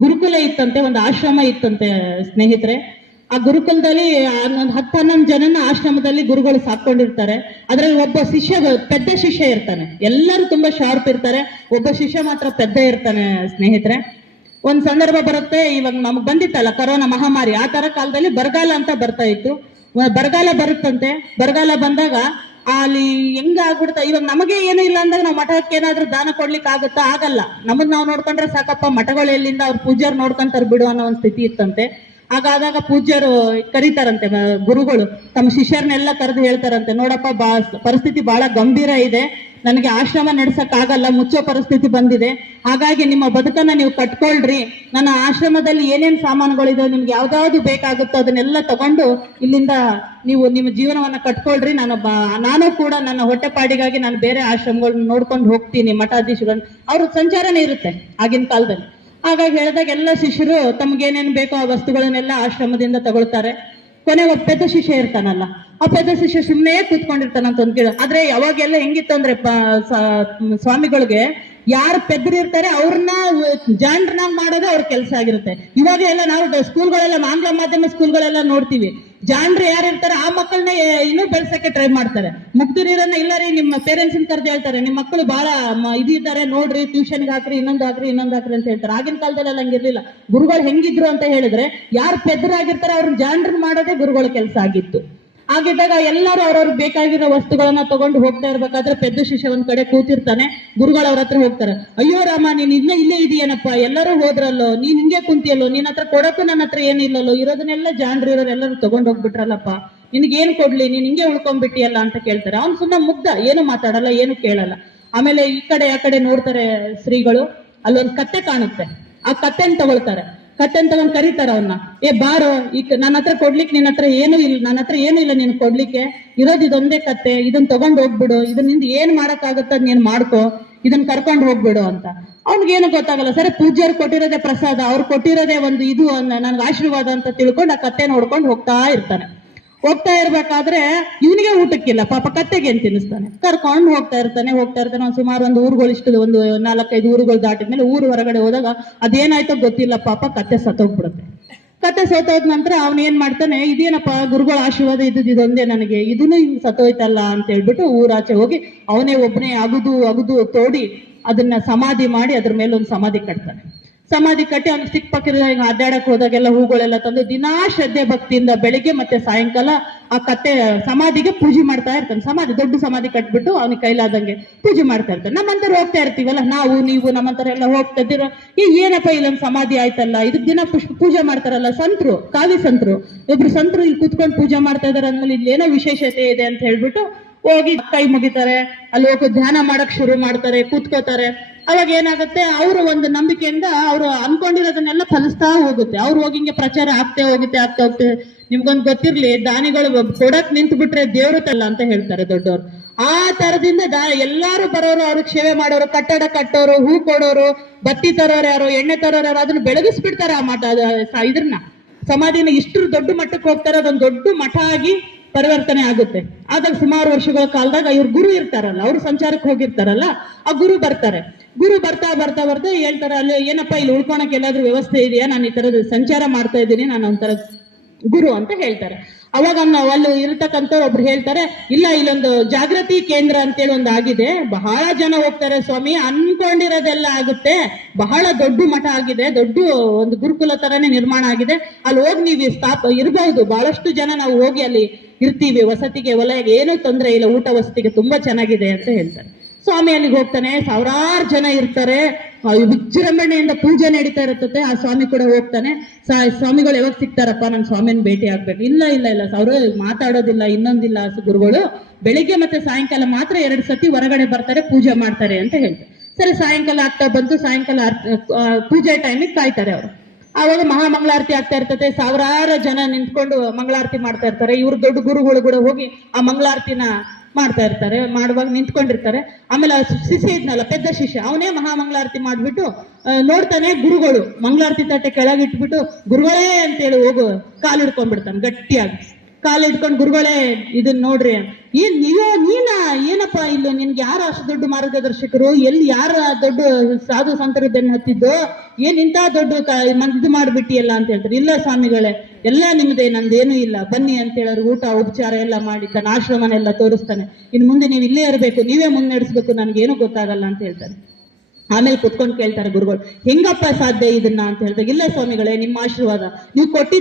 ಗುರುಕುಲ ಇತ್ತಂತೆ, ಒಂದು ಆಶ್ರಮ ಇತ್ತಂತೆ ಸ್ನೇಹಿತರೆ. ಆ ಗುರುಕುಲದಲ್ಲಿ ಒಂದು 10-11 ಜನನ ಆಶ್ರಮದಲ್ಲಿ ಗುರುಗಳು ಸಾಕೊಂಡಿರ್ತಾರೆ. ಅದ್ರಲ್ಲಿ ಒಬ್ಬ ಶಿಷ್ಯ, ಪೆದ್ದ ಶಿಷ್ಯ ಇರ್ತಾನೆ. ಎಲ್ಲರೂ ತುಂಬಾ ಶಾರ್ಪ್ ಇರ್ತಾರೆ, ಒಬ್ಬ ಶಿಷ್ಯ ಮಾತ್ರ ಪೆದ್ದ ಇರ್ತಾನೆ ಸ್ನೇಹಿತರೆ. ಒಂದ್ ಸಂದರ್ಭ ಬರುತ್ತೆ, ಇವಾಗ ನಮಗ್ ಬಂದಿತ್ತಲ್ಲ ಕೊರೋನಾ ಮಹಾಮಾರಿ, ಆ ತರ ಕಾಲದಲ್ಲಿ ಬರಗಾಲ ಅಂತ ಬರ್ತಾ ಇತ್ತು. ಬರಗಾಲ ಬರುತ್ತಂತೆ. ಬರಗಾಲ ಬಂದಾಗ ಅಲ್ಲಿ ಹೆಂಗ ಆಗ್ಬಿಡ್ತಾ, ಇವಾಗ ನಮಗೆ ಏನು ಇಲ್ಲ ಅಂದಾಗ ನಾವು ಮಠಕ್ಕೆ ಏನಾದ್ರೂ ದಾನ ಕೊಡ್ಲಿಕ್ಕೆ ಆಗುತ್ತಾ? ಆಗಲ್ಲ. ನಮಗ್ ನಾವು ನೋಡ್ಕೊಂಡ್ರೆ ಸಾಕಪ್ಪ, ಮಠಗಳು ಎಲ್ಲಿಂದ ಅವ್ರ ಪೂಜ್ಯರು ನೋಡ್ಕೊಂತಾರ ಬಿಡು ಅನ್ನೋ ಒಂದು ಸ್ಥಿತಿ ಇತ್ತಂತೆ. ಹಾಗಾದಾಗ ಪೂಜ್ಯರು ಕರೀತಾರಂತೆ, ಗುರುಗಳು ತಮ್ಮ ಶಿಷ್ಯರನ್ನೆಲ್ಲ ಕರೆದು ಹೇಳ್ತಾರಂತೆ, ನೋಡಪ್ಪ ಪರಿಸ್ಥಿತಿ ಬಹಳ ಗಂಭೀರ ಇದೆ, ನನಗೆ ಆಶ್ರಮ ನಡ್ಸಕ್ ಆಗಲ್ಲ, ಮುಚ್ಚೋ ಪರಿಸ್ಥಿತಿ ಬಂದಿದೆ. ಹಾಗಾಗಿ ನಿಮ್ಮ ಬದುಕನ್ನ ನೀವು ಕಟ್ಕೊಳ್ರಿ. ನನ್ನ ಆಶ್ರಮದಲ್ಲಿ ಏನೇನ್ ಸಾಮಾನುಗಳಿದೆ, ನಿಮ್ಗೆ ಯಾವ್ದಾವ್ದು ಬೇಕಾಗುತ್ತೋ ಅದನ್ನೆಲ್ಲ ತಗೊಂಡು ಇಲ್ಲಿಂದ ನೀವು ನಿಮ್ಮ ಜೀವನವನ್ನ ಕಟ್ಕೊಳ್ರಿ. ನಾನು ಕೂಡ ನನ್ನ ಹೊಟ್ಟೆಪಾಡಿಗಾಗಿ ನಾನು ಬೇರೆ ಆಶ್ರಮಗಳನ್ನ ನೋಡ್ಕೊಂಡು ಹೋಗ್ತೀನಿ. ಮಠಾಧೀಶಗಳನ್ನ ಅವ್ರ ಸಂಚಾರನೇ ಇರುತ್ತೆ ಆಗಿನ ಕಾಲದಲ್ಲಿ. ಹಾಗಾಗಿ ಹೇಳಿದಾಗ ಎಲ್ಲ ಶಿಷ್ಯರು ತಮ್ಗೇನೇನು ಬೇಕೋ ಆ ವಸ್ತುಗಳನ್ನೆಲ್ಲ ಆಶ್ರಮದಿಂದ ತಗೊಳ್ತಾರೆ. ಕೊನೆಗೆ ಒಬ್ಬ ಪೆದ್ದ ಶಿಷ್ಯ ಇರ್ತಾನಲ್ಲ, ಆ ಪೆದ್ದ ಶಿಷ್ಯ ಸುಮ್ಮನೆ ಕೂತ್ಕೊಂಡಿರ್ತಾನಂತ ಒಂದ್ ಕೇಳ. ಆದ್ರೆ ಯಾವಾಗೆಲ್ಲ ಹೆಂಗಿತ್ತು ಅಂದ್ರೆ ಸ್ವಾಮಿಗಳಿಗೆ ಯಾರು ಪೆದ್ದರು ಇರ್ತಾರೆ ಅವ್ರನ್ನ ಜಾಂಡ್ರನಾಗ್ ಮಾಡೋದೇ ಅವ್ರ ಕೆಲಸ ಆಗಿರುತ್ತೆ. ಇವಾಗ ಎಲ್ಲ ನಾವು ಸ್ಕೂಲ್ಗಳೆಲ್ಲ, ಆಂಗ್ಲ ಮಾಧ್ಯಮ ಸ್ಕೂಲ್ಗಳೆಲ್ಲ ನೋಡ್ತೀವಿ, ಜಾಂಡ್ರು ಯಾರು ಇರ್ತಾರೆ ಆ ಮಕ್ಕಳನ್ನ ಇನ್ನೂ ಬೆಳ್ಸಕ್ಕೆ ಟ್ರೈ ಮಾಡ್ತಾರೆ. ಮುಗ್ಧರಿರನ್ನ ಇಲ್ಲ ರೀ, ನಿಮ್ಮ ಪೇರೆಂಟ್ಸ್ ಕರೆದು ಹೇಳ್ತಾರೆ, ನಿಮ್ಮ ಮಕ್ಕಳು ಬಹಳ ಇದ್ದಾರೆ ನೋಡ್ರಿ, ಟ್ಯೂಷನ್ಗೆ ಹಾಕ್ರಿ, ಇನ್ನೊಂದು ಹಾಕ್ರಿ ಅಂತ ಹೇಳ್ತಾರೆ. ಆಗಿನ ಕಾಲದಲ್ಲೆಲ್ಲ ಹಂಗಿರ್ಲಿಲ್ಲ. ಗುರುಗಳು ಹೆಂಗಿದ್ರು ಅಂತ ಹೇಳಿದ್ರೆ, ಯಾರು ಪೆದ್ರಾಗಿರ್ತಾರೆ ಅವ್ರನ್ನ ಜಾಂಡ್ರನ್ ಮಾಡೋದೇ ಗುರುಗಳ ಕೆಲಸ ಆಗಿತ್ತು. ಆಗಿದ್ದಾಗ ಎಲ್ಲರೂ ಅವ್ರವ್ರಿಗೆ ಬೇಕಾಗಿರೋ ವಸ್ತುಗಳನ್ನ ತಗೊಂಡು ಹೋಗ್ತಾ ಇರ್ಬೇಕಾದ್ರೆ ಪೆದ್ದ ಶಿಷ್ಯ ಒಂದ್ ಕಡೆ ಕೂತಿರ್ತಾನೆ. ಗುರುಗಳು ಅವ್ರ ಹತ್ರ ಹೋಗ್ತಾರೆ, ಅಯ್ಯೋ ರಾಮ, ನೀನ್ ಇಲ್ಲೇ ಇದೆಯೇನಪ್ಪ, ಎಲ್ಲರೂ ಹೋದ್ರಲ್ಲೋ, ನೀನ್ ಹಿಂಗೆ ಕುಂತಿಯಲ್ಲೋ, ನಿನ್ನ ಹತ್ರ ಕೊಡಕ್ಕೂ ನನ್ನ ಹತ್ರ ಏನಿಲ್ಲಲ್ಲೋ, ಇರೋದನ್ನೆಲ್ಲ ಜಾಂಡ್ರು ಇರೋರು ಎಲ್ಲರೂ ತಗೊಂಡ್ ಹೋಗ್ಬಿಟ್ರಲ್ಲಪ್ಪ, ನಿನ್ಗೇನ್ ಕೊಡ್ಲಿ, ನೀನ್ ಹಿಂಗೆ ಉಳ್ಕೊಂಡ್ಬಿಟ್ಟಿಯಲ್ಲ ಅಂತ ಕೇಳ್ತಾರೆ. ಅವ್ನು ಸುಮ್ಮನೆ ಮುಗ್ಧ, ಏನು ಮಾತಾಡಲ್ಲ, ಏನು ಕೇಳಲ್ಲ. ಆಮೇಲೆ ಈ ಕಡೆ ಆ ಕಡೆ ನೋಡ್ತಾರೆ ಶ್ರೀಗಳು, ಅಲ್ಲೊಂದು ಕತ್ತೆ ಕಾಣುತ್ತೆ, ಆ ಕತ್ತೆನ್ ತಗೊಳ್ತಾರೆ. ಕತ್ತೆನ್ ತಗೊಂಡ್ ಕರೀತಾರ ಅವನ್ನ, ಬಾರೋ, ಈಗ ನನ್ನ ಹತ್ರ ಕೊಡ್ಲಿಕ್ಕೆ ನಿನ್ನ ಹತ್ರ ಏನು ಇಲ್ಲ, ನನ್ನ ಹತ್ರ ಏನು ಇಲ್ಲ ನೀನು ಕೊಡ್ಲಿಕ್ಕೆ, ಇರೋದು ಇದೊಂದೇ ಕತ್ತೆ, ಇದನ್ನ ತಗೊಂಡ್ ಹೋಗ್ಬಿಡು, ಇದನ್ನಿಂದ ಏನ್ ಮಾಡಕ್ ಆಗುತ್ತ ನೀನ್ ಮಾಡ್ಕೋ, ಇದನ್ನ ಕರ್ಕೊಂಡು ಹೋಗ್ಬಿಡು ಅಂತ. ಅವ್ನಿಗೇನು ಗೊತ್ತಾಗಲ್ಲ. ಸರಿ, ಪೂಜ್ಯರು ಕೊಟ್ಟಿರೋದೇ ಪ್ರಸಾದ, ಅವ್ರು ಕೊಟ್ಟಿರೋದೇ ಒಂದು ಇದು ನನ್ಗೆ ಆಶೀರ್ವಾದ ಅಂತ ತಿಳ್ಕೊಂಡು ಆ ಕತ್ತೆ ನೋಡ್ಕೊಂಡು ಹೋಗ್ತಾ ಇರ್ಬೇಕಾದ್ರೆ ಇವನಿಗೆ ಊಟಕ್ಕಿಲ್ಲ ಪಾಪ, ಕತ್ತೆಗೆ ಏನ್ ತಿನ್ನಿಸ್ತಾನೆ, ಕರ್ಕೊಂಡು ಹೋಗ್ತಾ ಇರ್ತಾನೆ. ಒಂದ್ ಸುಮಾರು ಒಂದು ಊರುಗಳು ಇಷ್ಟು ಒಂದು 4-5 ಊರುಗಳು ದಾಟಿದ್ಮೇಲೆ ಊರು ಹೊರಗಡೆ ಹೋದಾಗ ಅದೇನಾಯ್ತೋ ಗೊತ್ತಿಲ್ಲ, ಪಾಪ ಕತ್ತೆ ಸತ್ತೋಗ್ಬಿಡುತ್ತೆ. ಕತ್ತೆ ಸತ್ತೋದ್ ನಂತರ ಅವನ್ ಏನ್ ಮಾಡ್ತಾನೆ, ಇದೇನಪ್ಪ ಗುರುಗಳ ಆಶೀರ್ವಾದ ಇದೊಂದೇ ನನಗೆ, ಇದನ್ನು ಹಿಂಗ್ ಸತ್ತೋಯ್ತಲ್ಲ ಅಂತ ಹೇಳ್ಬಿಟ್ಟು ಊರಾಚೆ ಹೋಗಿ ಅವನೇ ಒಬ್ಬನೇ ಅಗುದು ತೋಡಿ ಅದನ್ನ ಸಮಾಧಿ ಮಾಡಿ ಅದ್ರ ಮೇಲೆ ಒಂದು ಸಮಾಧಿ ಕಟ್ತಾನೆ. ಸಮಾಧಿ ಕಟ್ಟಿ ಅವ್ನಿಗೆ ಸಿಕ್ಕ ಪಕ್ಕದ ಅಡ್ಡಾಡಕ್ ಹೋದಾಗೆಲ್ಲ ಹೂಗಳೆಲ್ಲ ತಂದು ದಿನಾ ಶ್ರದ್ಧೆ ಭಕ್ತಿಯಿಂದ ಬೆಳಿಗ್ಗೆ ಮತ್ತೆ ಸಾಯಂಕಾಲ ಆ ಕತ್ತೆ ಸಮಾಧಿಗೆ ಪೂಜೆ ಮಾಡ್ತಾ ಇರ್ತಾನೆ. ದೊಡ್ಡ ಸಮಾಧಿ ಕಟ್ಬಿಟ್ಟು ಅವ್ನಿಗೆ ಕೈಲಾದಂಗೆ ಪೂಜೆ ಮಾಡ್ತಾ ಇರ್ತಾನೆ. ನಮ್ಮಂತರ ಹೋಗ್ತಾ ಇರ್ತೀವಲ್ಲ, ನೀವು ನಮ್ಮಂತರ ಎಲ್ಲ ಹೋಗ್ತಾ ಇದ್ದೀರ, ಏನಪ್ಪ ಇಲ್ಲೊಂದು ಸಮಾಧಿ ಆಯ್ತಲ್ಲ, ಇದಕ್ ದಿನ ಪೂಜೆ ಮಾಡ್ತಾರಲ್ಲ ಸಂತರು, ಕಾವಿ ಸಂತರು, ಒಬ್ರು ಸಂತರು ಇಲ್ಲಿ ಕುತ್ಕೊಂಡು ಪೂಜೆ ಮಾಡ್ತಾ ಇದಾರೆ ಅಂದ್ಮೇಲೆ ಇಲ್ಲಿ ಏನೋ ವಿಶೇಷತೆ ಇದೆ ಅಂತ ಹೇಳ್ಬಿಟ್ಟು ಹೋಗಿ ಕೈ ಮುಗಿತಾರೆ. ಅಲ್ಲಿ ಹೋಗಿ ಧ್ಯಾನ ಮಾಡಕ್ ಶುರು ಮಾಡ್ತಾರೆ, ಕೂತ್ಕೋತಾರೆ. ಅವಾಗ ಏನಾಗುತ್ತೆ, ಅವರು ಒಂದು ನಂಬಿಕೆಯಿಂದ ಅವರು ಅನ್ಕೊಂಡಿರೋದನ್ನೆಲ್ಲ ಫಲಿಸ್ತಾ ಹೋಗುತ್ತೆ. ಅವ್ರು ಹೋಗಿ ಹಿಂಗೆ ಪ್ರಚಾರ ಆಗ್ತಾ ಹೋಗುತ್ತೆ. ನಿಮ್ಗೊಂದು ಗೊತ್ತಿರ್ಲಿ, ದಾನಿಗಳು ಕೊಡಕ್ ನಿಂತು ಬಿಟ್ರೆ ದೇವ್ರು ತಲ್ಲ ಅಂತ ಹೇಳ್ತಾರೆ ದೊಡ್ಡವರು. ಆ ತರದಿಂದ ಎಲ್ಲಾರು ಬರೋರು, ಅವ್ರಿಗೆ ಸೇವೆ ಮಾಡೋರು, ಕಟ್ಟಡ ಕಟ್ಟೋರು, ಹೂ ಕೊಡೋರು, ಬತ್ತಿ ತರೋರು ಯಾರು, ಎಣ್ಣೆ ತರೋರು ಯಾರು, ಅದನ್ನ ಬೆಳಗಿಸ್ಬಿಡ್ತಾರೆ. ಆ ಮಠ ಇದ್ರನ್ನ ಸಮಾಧಿನ ಇಷ್ಟು ದೊಡ್ಡ ಮಟ್ಟಕ್ಕೆ ಹೋಗ್ತಾರೆ, ಅದೊಂದು ದೊಡ್ಡ ಮಠ ಆಗಿ ಪರಿವರ್ತನೆ ಆಗುತ್ತೆ. ಆದಾಗ ಸುಮಾರು ವರ್ಷಗಳ ಕಾಲದಾಗ ಇವ್ರ ಗುರು ಇರ್ತಾರಲ್ಲ, ಅವ್ರು ಸಂಚಾರಕ್ಕೆ ಹೋಗಿರ್ತಾರಲ್ಲ, ಆ ಗುರು ಬರ್ತಾರೆ. ಗುರು ಬರ್ತಾ ಹೇಳ್ತಾರೆ, ಅಲ್ಲಿ ಏನಪ್ಪಾ ಇಲ್ಲಿ ಉಳ್ಕೊಳಕ್ ಎಲ್ಲಾದ್ರೂ ವ್ಯವಸ್ಥೆ ಇದೆಯಾ, ನಾನು ಈ ತರದ ಸಂಚಾರ ಮಾಡ್ತಾ ಇದ್ದೀನಿ, ನಾನು ಒಂಥರ ಗುರು ಅಂತ ಹೇಳ್ತಾರೆ. ಅವಾಗ ಅಲ್ಲಿ ಇರತಕ್ಕಂಥವ್ರು ಒಬ್ರು ಹೇಳ್ತಾರೆ, ಇಲ್ಲ, ಇಲ್ಲೊಂದು ಜಾಗೃತಿ ಕೇಂದ್ರ ಅಂತೇಳಿ ಒಂದು ಆಗಿದೆ, ಬಹಳ ಜನ ಹೋಗ್ತಾರೆ ಸ್ವಾಮಿ, ಅನ್ಕೊಂಡಿರೋದೆಲ್ಲ ಆಗುತ್ತೆ, ಬಹಳ ದೊಡ್ಡ ಮಠ ಆಗಿದೆ, ದೊಡ್ಡ ಒಂದು ಗುರುಕುಲ ತರನೇ ನಿರ್ಮಾಣ ಆಗಿದೆ, ಅಲ್ಲಿ ಹೋಗಿ ನೀವು ಇರಬಹುದು, ಬಹಳಷ್ಟು ಜನ ನಾವು ಹೋಗಿ ಅಲ್ಲಿ ಇರ್ತೀವಿ, ವಸತಿಗೆ ವಲಯಗೆ ಏನೂ ತೊಂದರೆ ಇಲ್ಲ, ಊಟ ವಸತಿಗೆ ತುಂಬಾ ಚೆನ್ನಾಗಿದೆ ಅಂತ ಹೇಳ್ತಾರೆ. ಸ್ವಾಮಿ ಅಲ್ಲಿಗೆ ಹೋಗ್ತಾನೆ, ಸಾವಿರಾರು ಜನ ಇರ್ತಾರೆ, ವಿಜೃಂಭಣೆಯಿಂದ ಪೂಜೆ ನಡೀತಾ ಇರುತ್ತೆ. ಆ ಸ್ವಾಮಿ ಕೂಡ ಹೋಗ್ತಾನೆ. ಸ್ವಾಮಿಗಳು ಯಾವಾಗ ಸಿಗ್ತಾರಪ್ಪ, ನನ್ನ ಸ್ವಾಮಿನ ಭೇಟಿ ಆಗ್ಬೇಕು. ಇಲ್ಲ ಅವರು ಮಾತಾಡೋದಿಲ್ಲ, ಇನ್ನೊಂದಿಲ್ಲ, ಗುರುಗಳು ಬೆಳಿಗ್ಗೆ ಮತ್ತೆ ಸಾಯಂಕಾಲ ಮಾತ್ರ 2 ಸತಿ ಹೊರಗಡೆ ಬರ್ತಾರೆ, ಪೂಜೆ ಮಾಡ್ತಾರೆ ಅಂತ ಹೇಳ್ತಾರೆ. ಸರಿ, ಸಾಯಂಕಾಲ ಆಗ್ತಾ ಬಂತು, ಸಾಯಂಕಾಲ ಪೂಜೆ ಟೈಮಿಗೆ ಕಾಯ್ತಾರೆ ಅವರು. ಆವಾಗ ಮಹಾಮಂಗಳಾರತಿ ಆಗ್ತಾ ಇರ್ತದೆ, ಸಾವಿರಾರು ಜನ ನಿಂತ್ಕೊಂಡು ಮಂಗಳಾರತಿ ಮಾಡ್ತಾ ಇರ್ತಾರೆ. ಇವ್ರು ದೊಡ್ಡ ಗುರುಗಳು ಕೂಡ ಹೋಗಿ ಆ ಮಂಗಳಾರತಿನ ಮಾಡ್ತಾ ಇರ್ತಾರೆ. ಮಾಡುವಾಗ ನಿಂತ್ಕೊಂಡಿರ್ತಾರೆ. ಆಮೇಲೆ ಶಿಷ್ಯ ಇದ್ನಲ್ಲ, ಪೆದ್ದ ಶಿಷ್ಯ, ಅವನೇ ಮಹಾಮಂಗಳಾರತಿ ಮಾಡ್ಬಿಟ್ಟು ನೋಡ್ತಾನೆ, ಗುರುಗಳು ಮಂಗಳಾರತಿ ತಟ್ಟೆ ಕೆಳಗಿಟ್ಬಿಟ್ಟು ಗುರುಗಳೇ ಅಂತೇಳಿ ಹೋಗು ಕಾಲು ಹಿಡ್ಕೊಂಡ್ಬಿಡ್ತಾನೆ ಗಟ್ಟಿಯಾಗಿ. ಕಾಲಿಡ್ಕೊಂಡು ಗುರುಗಳೇ ಇದನ್ನ ನೋಡ್ರಿ, ಏನಪ್ಪ ಇಲ್ಲ ನಿನ್ಗೆ ಯಾರು ಅಷ್ಟು ದೊಡ್ಡ ಮಾರ್ಗದರ್ಶಕರು, ಎಲ್ಲಿ ಯಾರ ದೊಡ್ಡ ಸಾಧು ಸಂತರ ಬೆನ್ನು ಹತ್ತಿದ್ದು, ಏನ್ ಇಂಥ ದೊಡ್ಡ ಇದು ಮಾಡ್ಬಿಟ್ಟಿಯಲ್ಲ ಅಂತ ಹೇಳ್ತಾರೆ. ಇಲ್ಲ ಸ್ವಾಮಿಗಳೇ, ಎಲ್ಲ ನಿಮ್ದೇ, ನಂದೇನು ಇಲ್ಲ, ಬನ್ನಿ ಅಂತ ಹೇಳೋರು ಊಟ ಉಪಚಾರ ಎಲ್ಲ ಮಾಡಿ ತನ್ನ ಆಶ್ರಮನೆಲ್ಲ ತೋರಿಸ್ತಾನೆ. ಇನ್ನು ಮುಂದೆ ನೀವು ಇಲ್ಲೇ ಇರಬೇಕು, ನೀವೇ ಮುನ್ನಡೆಸ್ಬೇಕು, ನನ್ಗೇನು ಗೊತ್ತಾಗಲ್ಲ ಅಂತ ಹೇಳ್ತಾರೆ. ಆಮೇಲೆ ಕುತ್ಕೊಂಡು ಕೇಳ್ತಾರೆ ಗುರುಗಳು, ಹೆಂಗಪ್ಪ ಸಾಧ್ಯ ಇದನ್ನ ಅಂತ ಹೇಳಿದಾಗ, ಇಲ್ಲ ಸ್ವಾಮಿಗಳೇ, ನಿಮ್ಮ ಆಶೀರ್ವಾದ ನೀವು ಕೊಟ್ಟಿದ್ದ